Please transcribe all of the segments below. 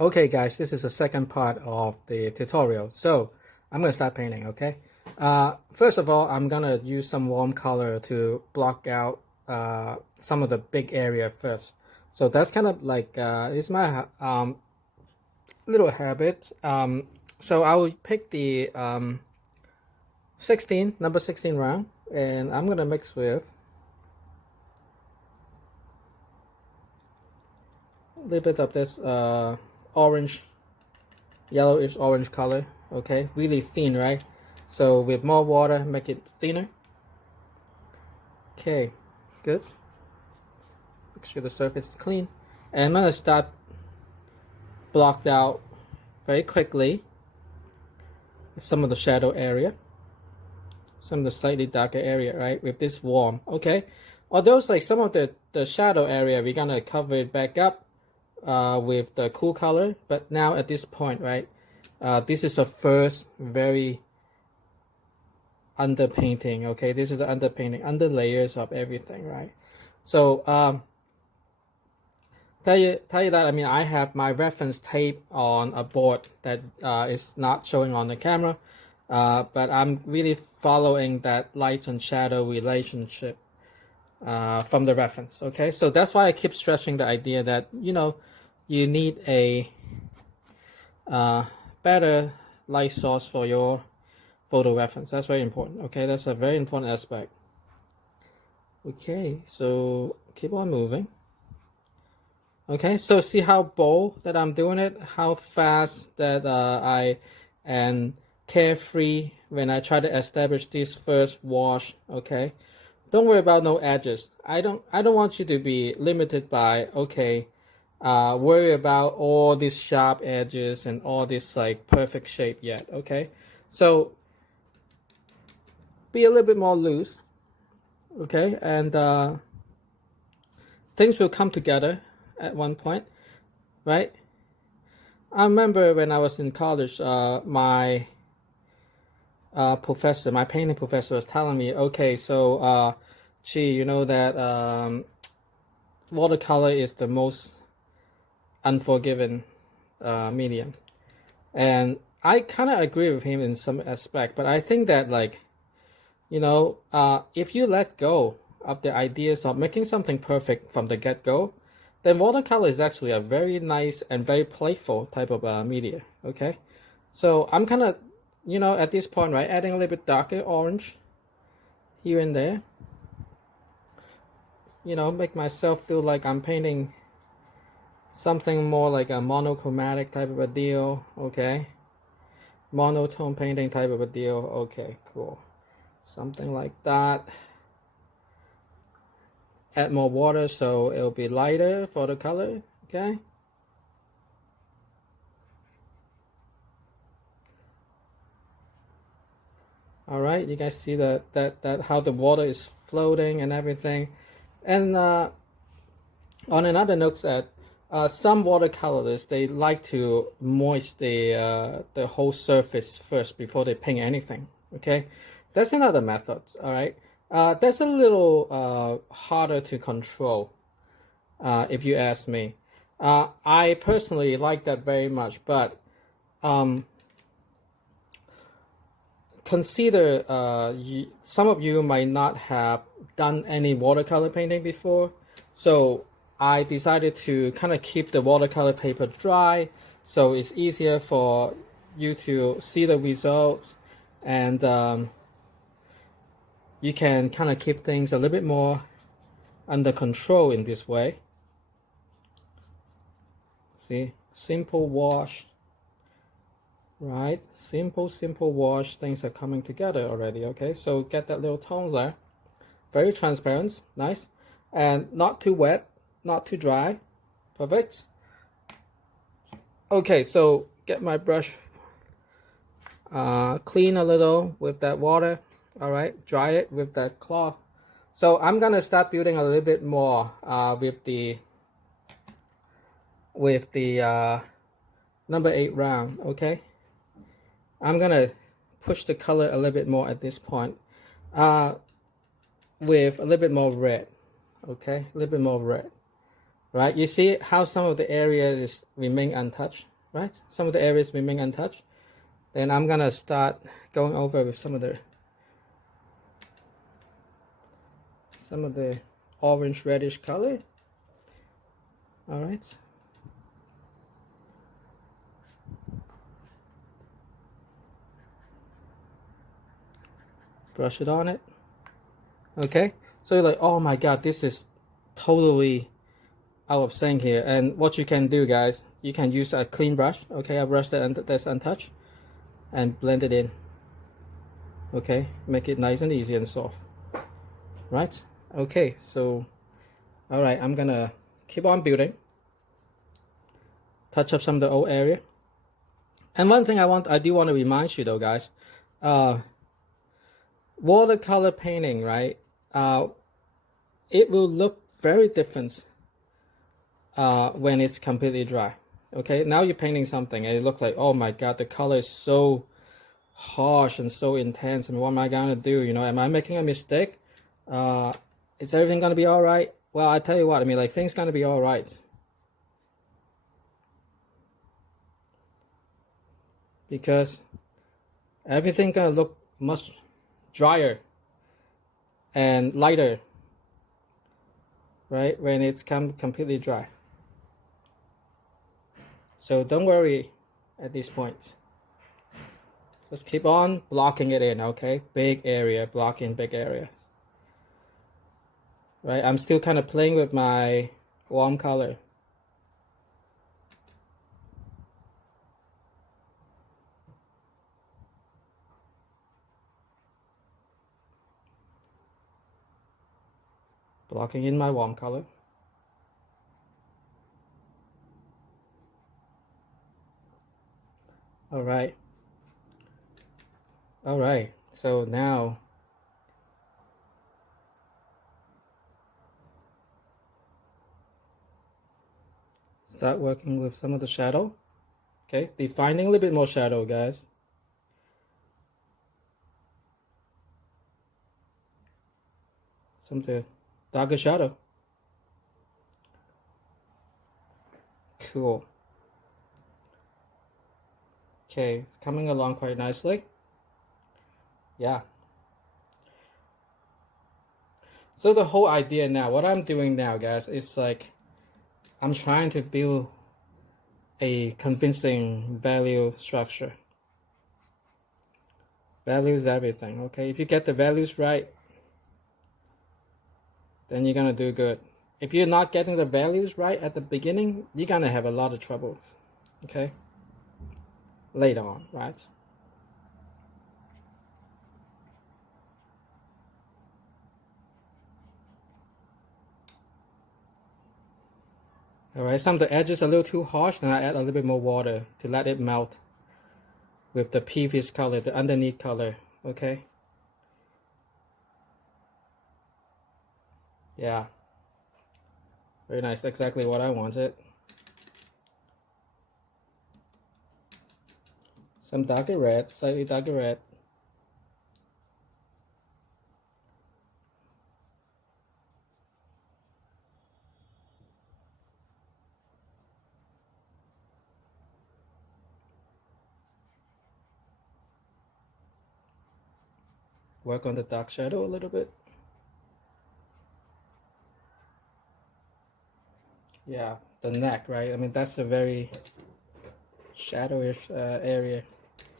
Okay guys, this is the second part of the tutorial. So I'm gonna start painting, okay? First of all, I'm gonna use some warm color to block out some of the big area first. So that's kind of like, it's my little habit. So I will pick the 16, number 16 round, and I'm gonna mix with a little bit of this orange, yellowish orange color, okay? Really thin, right? So with more water, make it thinner. Okay, good. Make sure the surface is clean. And I'm gonna start blocked out very quickly some of the shadow area, some of the slightly darker area, right? With this warm, okay? Although like some of the shadow area, we're gonna cover it back up with the cool color. But now at this point, right? This is the first very underpainting, okay? This is the underpainting, under layers of everything, right? So tell you that, I mean, I have my reference tape on a board that is not showing on the camera, but I'm really following that light and shadow relationship from the reference, okay? So that's why I keep stressing the idea that, you know, you need a better light source for your photo reference. That's very important, okay? That's a very important aspect. Okay, so keep on moving. Okay, so see how bold that I'm doing it, how fast that I am carefree when I try to establish this first wash. Okay, don't worry about no edges. I don't want you to be limited by, okay, worry about all these sharp edges and all this like perfect shape yet. Okay, so be a little bit more loose. Okay, and things will come together at one point, right? I remember when I was in college, my professor, my painting professor, was telling me, okay, so gee, you know that watercolor is the most unforgiving medium, and I kind of agree with him in some aspect. But I think that, like, you know, if you let go of the ideas of making something perfect from the get-go, then watercolor is actually a very nice and very playful type of media, okay? So I'm kind of, you know, at this point, right, adding a little bit darker orange here and there. You know, make myself feel like I'm painting something more like a monochromatic type of a deal, okay? Monotone painting type of a deal, okay, cool. Something like that. Add more water so it'll be lighter for the color, okay? All right, you guys see that how the water is floating and everything. And on another note, that some watercolorists, they like to moist the whole surface first before they paint anything, okay? That's another method, all right? That's a little harder to control, if you ask me. I personally like that very much, but consider some of you might not have done any watercolor painting before, so I decided to kind of keep the watercolor paper dry so it's easier for you to see the results, and you can kind of keep things a little bit more under control in this way. See, simple wash, right? Simple wash. Things are coming together already, okay? So get that little tone there. Very transparent, nice. And not too wet, not too dry. Perfect. Okay, so get my brush clean a little with that water. All right, dry it with that cloth. So I'm gonna start building a little bit more with the number 8 round, okay? I'm gonna push the color a little bit more at this point with a little bit more red, okay? A little bit more red. right? You see how some of the areas remain untouched, right? Some of the areas remain untouched. Then I'm gonna start going over with some of the orange reddish color. All right. Brush it on it. Okay. So you're like, oh my god, this is totally out of sync here. And what you can do, guys, you can use a clean brush. Okay, a brush that's untouched, and blend it in. Okay, make it nice and easy and soft. Right. Okay. So, all right, I'm gonna keep on building. Touch up some of the old area. And one thing I do want to remind you though, guys, watercolor painting, right? It will look very different when it's completely dry. Okay, now you're painting something and it looks like, oh my god, the color is so harsh and so intense, and what am I gonna do? You know, am I making a mistake? Is everything gonna be all right? Well, I tell you what, I mean, like, things gonna be all right, because everything gonna look much drier and lighter, right, when it's completely dry. So don't worry at this point. Just keep on blocking it in, okay? Big area, blocking big areas. Right, I'm still kind of playing with my warm color. Blocking in my warm color. All right. All right, so now start working with some of the shadow. Okay, defining a little bit more shadow, guys. Some of the darker shadow. Cool. Okay, it's coming along quite nicely. Yeah. So the whole idea now, what I'm doing now, guys, is like I'm trying to build a convincing value structure. Value is everything, okay? If you get the values right, then you're gonna do good. If you're not getting the values right at the beginning, you're gonna have a lot of trouble, okay? Later on, right? All right, some of the edges are a little too harsh, then I add a little bit more water to let it melt with the previous color, the underneath color, okay? Yeah, very nice, exactly what I wanted. Some darker red, slightly darker red. Work on the dark shadow a little bit. Yeah, the neck, right? I mean, that's a very shadowish area,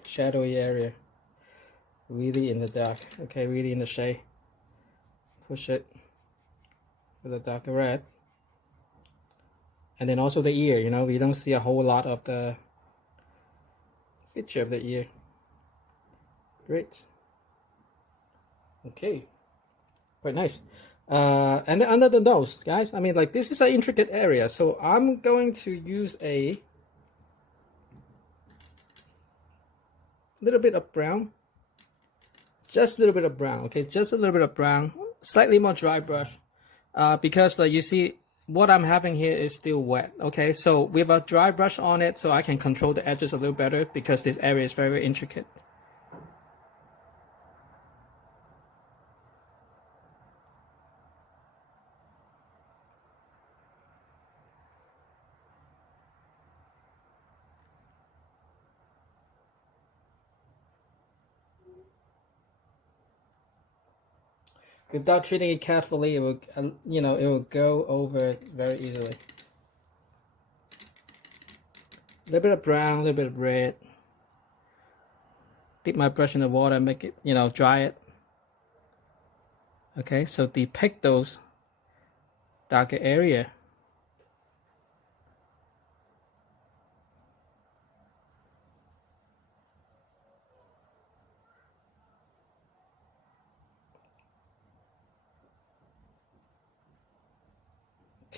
shadowy area. Really in the dark, okay, really in the shade. Push it with a darker red. And then also the ear, you know, we don't see a whole lot of the feature of the ear. Great. Okay, quite nice. And then under the nose, guys, I mean, like, this is an intricate area, so I'm going to use a little bit of brown, just a little bit of brown, okay, just a little bit of brown, slightly more dry brush, because you see what I'm having here is still wet, okay? So with a dry brush on it, so I can control the edges a little better because this area is very, very intricate. Without treating it carefully, it will, you know, it will go over very easily. A little bit of brown, a little bit of red. Dip my brush in the water, make it, you know, dry it. Okay, so depict those darker area.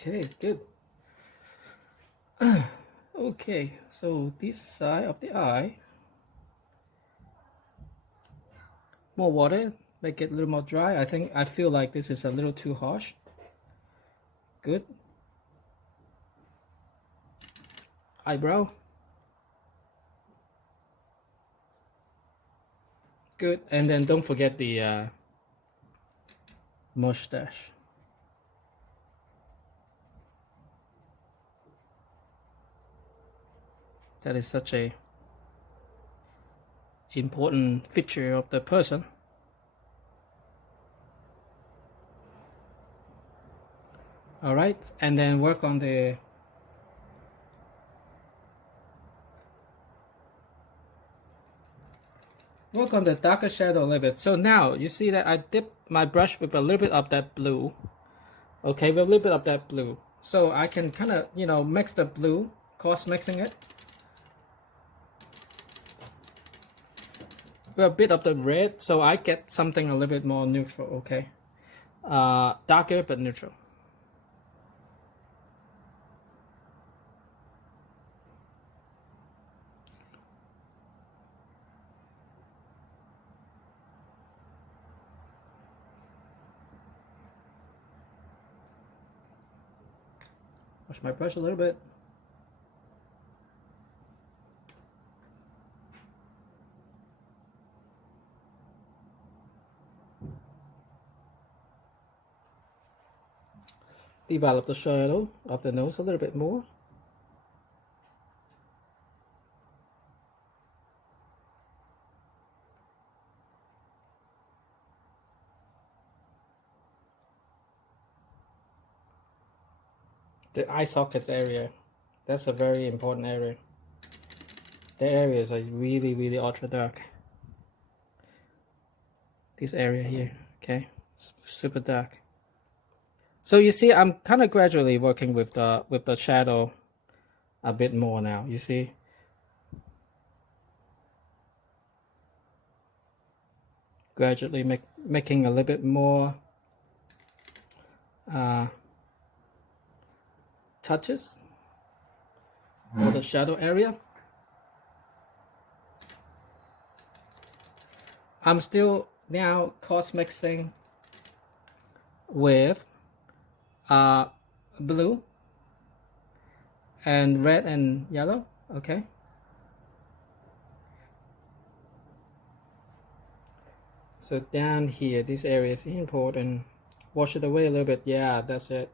Okay, good. Okay, so this side of the eye, more water, make it a little more dry. I feel like this is a little too harsh. Good. Eyebrow. Good. And then don't forget the mustache. That is such a important feature of the person. All right, and then work on the darker shadow a little bit. So now you see that I dip my brush with a little bit of that blue. Okay, with a little bit of that blue. So I can kind of, you know, mix the blue, cross mixing it. With a bit of the red, so I get something a little bit more neutral, okay? Darker but neutral. Wash my brush a little bit. Develop the shadow of the nose a little bit more. The eye sockets area, that's a very important area. The areas are really, really ultra dark. This area here, okay, super dark. So you see, I'm kind of gradually working with the shadow a bit more now. You see, gradually making a little bit more touches for the shadow area. I'm still now cross mixing with blue and red and yellow. Okay. So down here, this area is important. Wash it away a little bit. Yeah, that's it.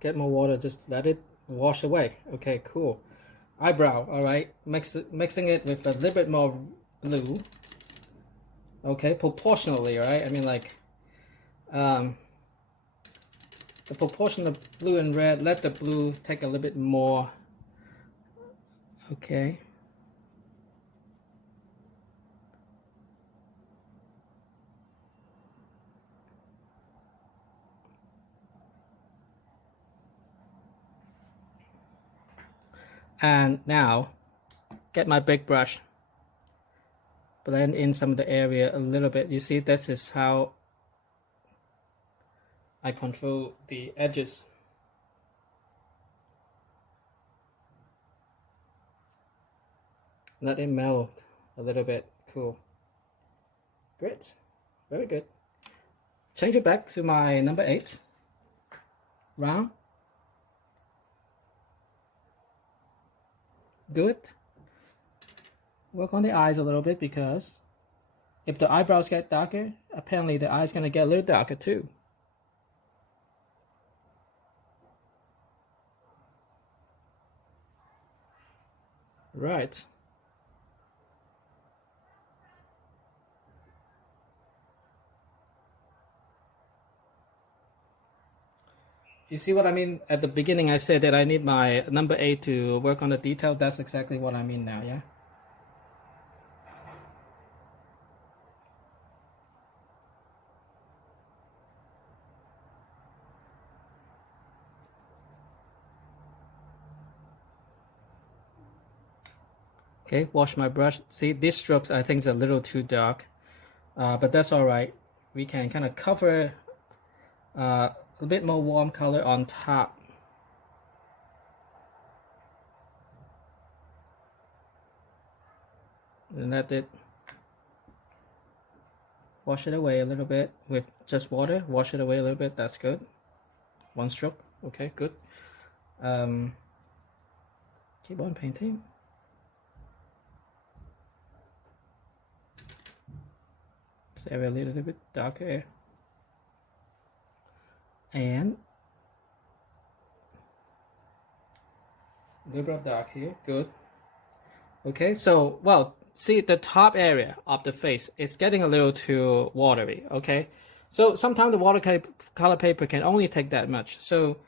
Get more water, just let it wash away. Okay, cool. Eyebrow, all right. Mixing it with a little bit more blue. Okay, proportionally, right? I mean, like, the proportion of blue and red, let the blue take a little bit more. Okay. And now, get my big brush, blend in some of the area a little bit. You see, this is how I control the edges. Let it melt a little bit. Cool. Great. Very good. Change it back to my number 8. Round. Good. Work on the eyes a little bit, because if the eyebrows get darker, apparently the eye's gonna get a little darker too. Right. You see what I mean? At the beginning, I said that I need my number 8 to work on the detail. That's exactly what I mean now, yeah? Okay, wash my brush. See, these strokes I think is a little too dark, but that's all right. We can kind of cover a bit more warm color on top. And that's it. Wash it away a little bit with just water. Wash it away a little bit. That's good. One stroke. Okay, good. Keep on painting. This area a little bit darker. And a little bit of dark here. Good. Okay, so, well, see the top area of the face is getting a little too watery, okay? So sometimes the watercolor paper can only take that much. So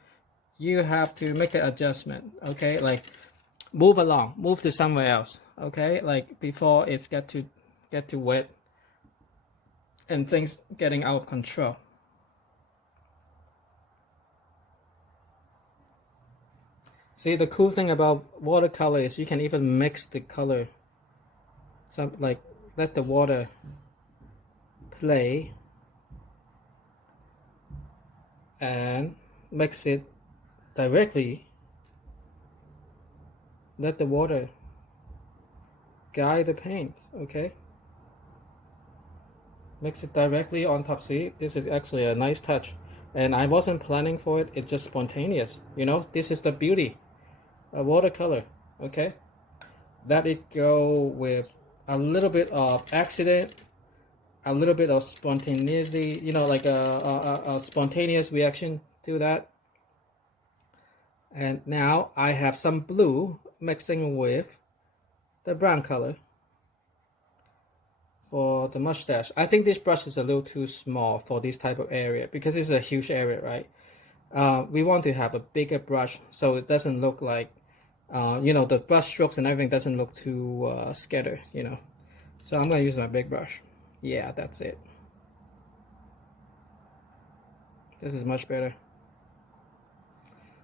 you have to make the adjustment, okay? Like move along, move to somewhere else, okay? Like before it's get too wet and things getting out of control. See, the cool thing about watercolor is you can even mix the color. So like let the water play and mix it directly. Let the water guide the paint, okay? Mix it directly on top. See, this is actually a nice touch. And I wasn't planning for it, it's just spontaneous. You know, this is the beauty of watercolor, okay? Let it go with a little bit of accident, a little bit of spontaneity, you know, like a spontaneous reaction to that. And now I have some blue mixing with the brown color for the mustache. I think this brush is a little too small for this type of area because it's a huge area, right? We want to have a bigger brush so it doesn't look like, you know, the brush strokes and everything doesn't look too scattered, you know. So I'm gonna use my big brush. Yeah, that's it. This is much better.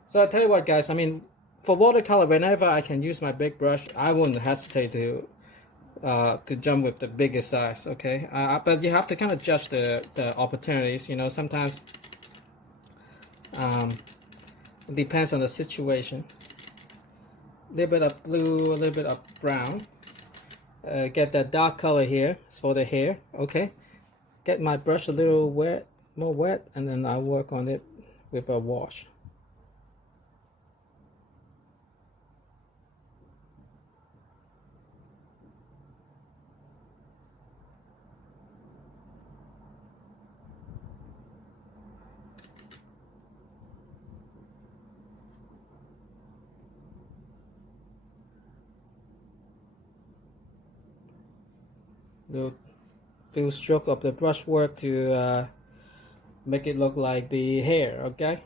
So I tell you what, guys, I mean, for watercolor, whenever I can use my big brush, I wouldn't hesitate to jump with the biggest size, okay? But you have to kind of judge the opportunities, you know. Sometimes it depends on the situation. A little bit of blue, a little bit of brown. Get that dark color here for the hair, okay? Get my brush a little wet, more wet, and then I work on it with a wash. The few stroke of the brushwork to make it look like the hair, okay?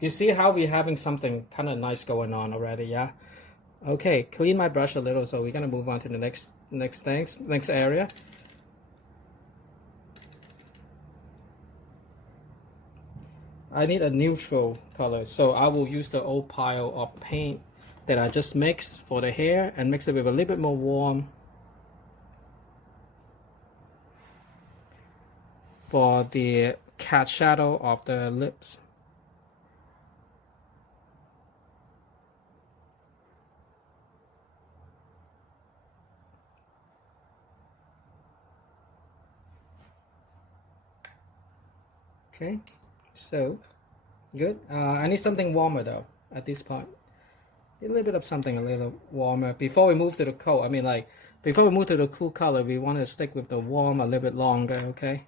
You see how we're having something kind of nice going on already, yeah? Okay, clean my brush a little, so we're gonna move on to the next area. I need a neutral color, so I will use the old pile of paint that I just mixed for the hair and mix it with a little bit more warm for the cat shadow of the lips. Okay, so good. I need something warmer though at this point. A little bit of something a little warmer before we move to the cold. I mean, like before we move to the cool color, we want to stick with the warm a little bit longer. Okay.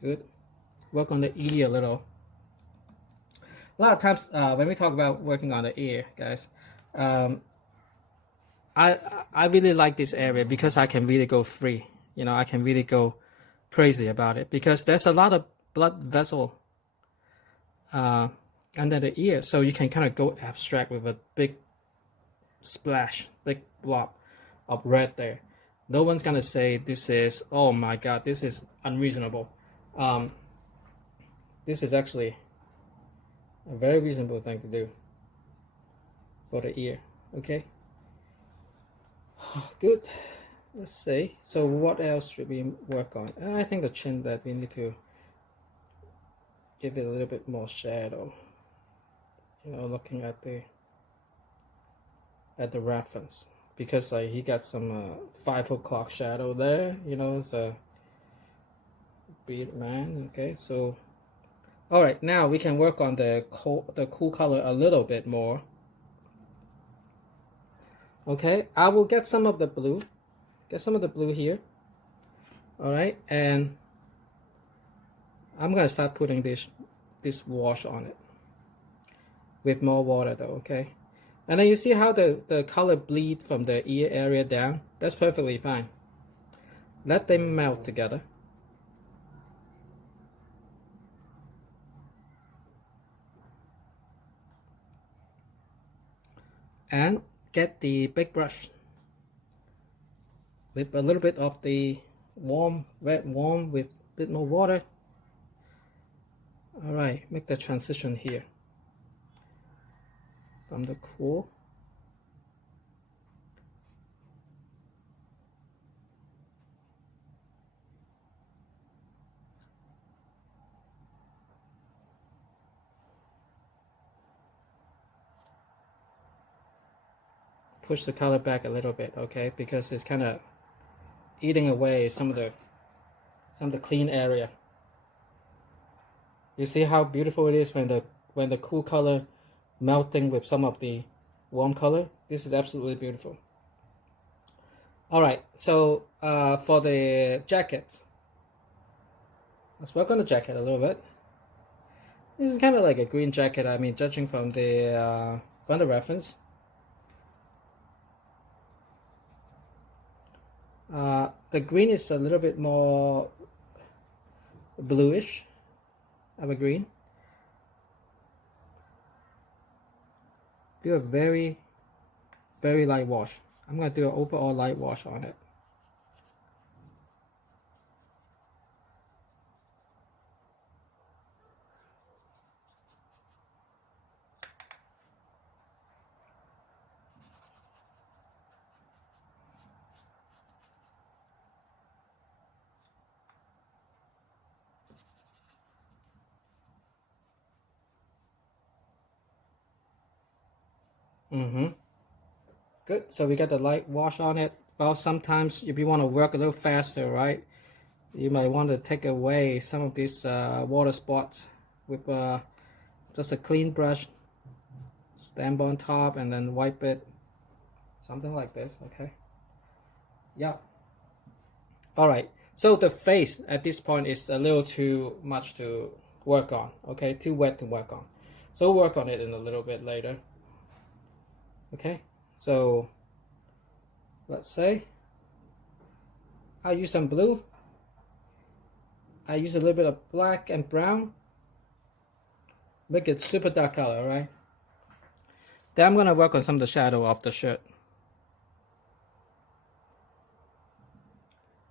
Good. Work on the ear a little. A lot of times when we talk about working on the ear, guys, I really like this area because I can really go free. You know, I can really go crazy about it because there's a lot of blood vessel under the ear, so you can kind of go abstract with a big splash, big blob of red there. No one's gonna say this is, oh my god, this is unreasonable. This is actually a very reasonable thing to do for the ear. Okay, good. Let's see. So what else should we work on? I think the chin, that we need to give it a little bit more shadow. You know, looking at the reference, because like he got some 5 o'clock shadow there. You know, it's a beard man. Okay, so all right, now we can work on the cool color a little bit more. Okay, I will get some of the blue. Get some of the blue here. All right, and I'm gonna start putting this wash on it with more water though. Okay, and then you see how the color bleed from the ear area down. That's perfectly fine. Let them melt together. And get the big brush with a little bit of the red warm with a bit more water. All right, make the transition here from the cool. Push the color back a little bit, okay, because it's kind of eating away some of the clean area. You see how beautiful it is when the cool color melting with some of the warm color. This is absolutely beautiful. All right, so for the jacket, let's work on the jacket a little bit. This is kind of like a green jacket. I mean, judging from the reference. The green is a little bit more bluish of a green. Do a very, very light wash. I'm going to do an overall light wash on it. Good. So we got the light wash on it. Well, sometimes if you want to work a little faster, right, you might want to take away some of these water spots with just a clean brush. Stamp on top and then wipe it. Something like this, okay? Yeah. All right. So the face at this point is a little too much to work on, okay? Too wet to work on. So we'll work on it in a little bit later. Okay, so let's say I use some blue. I use a little bit of black and brown. Make it super dark color, right? Then I'm gonna work on some of the shadow of the shirt.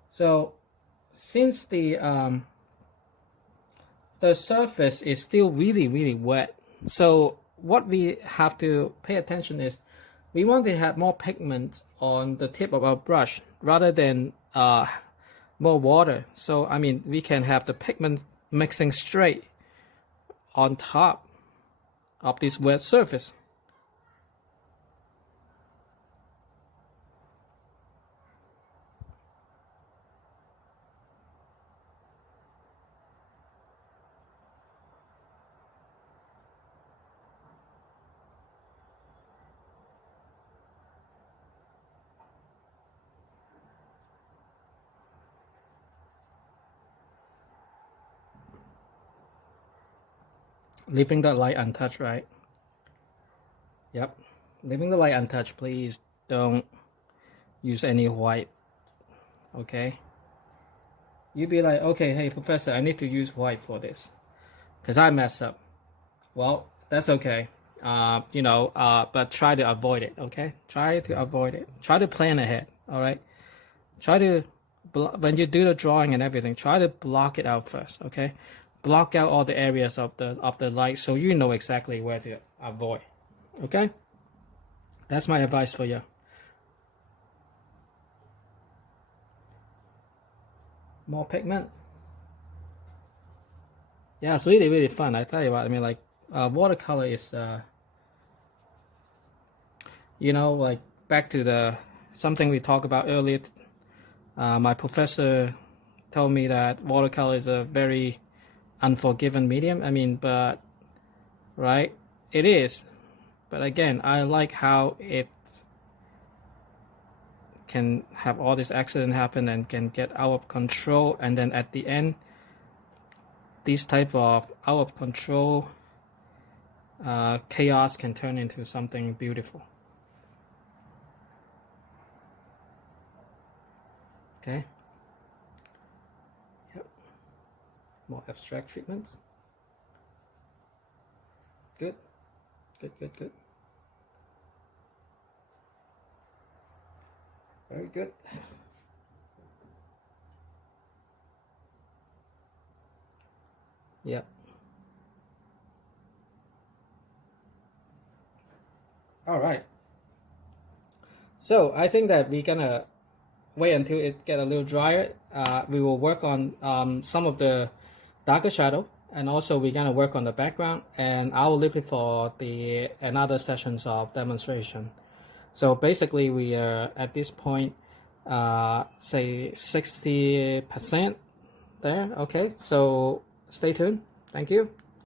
So since the surface is still really wet, so what we have to pay attention is we want to have more pigment on the tip of our brush rather than more water. So I mean, we can have the pigment mixing straight on top of this wet surface. Leaving the light untouched, right? Yep. Leaving the light untouched, please don't use any white. Okay, you'd be like, okay, hey professor, I need to use white for this because I messed up. Well, that's okay. But try to avoid it. Okay, try to avoid it. Try to plan ahead. All right. Try to when you do the drawing and everything, try to block it out first. Okay, block out all the areas of the light so you know exactly where to avoid. Okay, that's my advice for you. More pigment. Yeah, it's really really fun. I tell you what. I mean, like watercolor is like back to the something we talked about earlier. My professor told me that watercolor is a very unforgiving medium. I mean, but right, it is. But again, I like how it can have all this accident happen and can get out of control, and then at the end, this type of out of control chaos can turn into something beautiful. Okay. Yep. More abstract treatments. Good. Good, good, good. Very good. Yep. All right. So I think that we're gonna wait until it get a little drier. We will work on some of the darker shadow, and also we're gonna work on the background, and I will leave it for the another sessions of demonstration. So basically we are at this point say 60% there. Okay, so stay tuned. Thank you.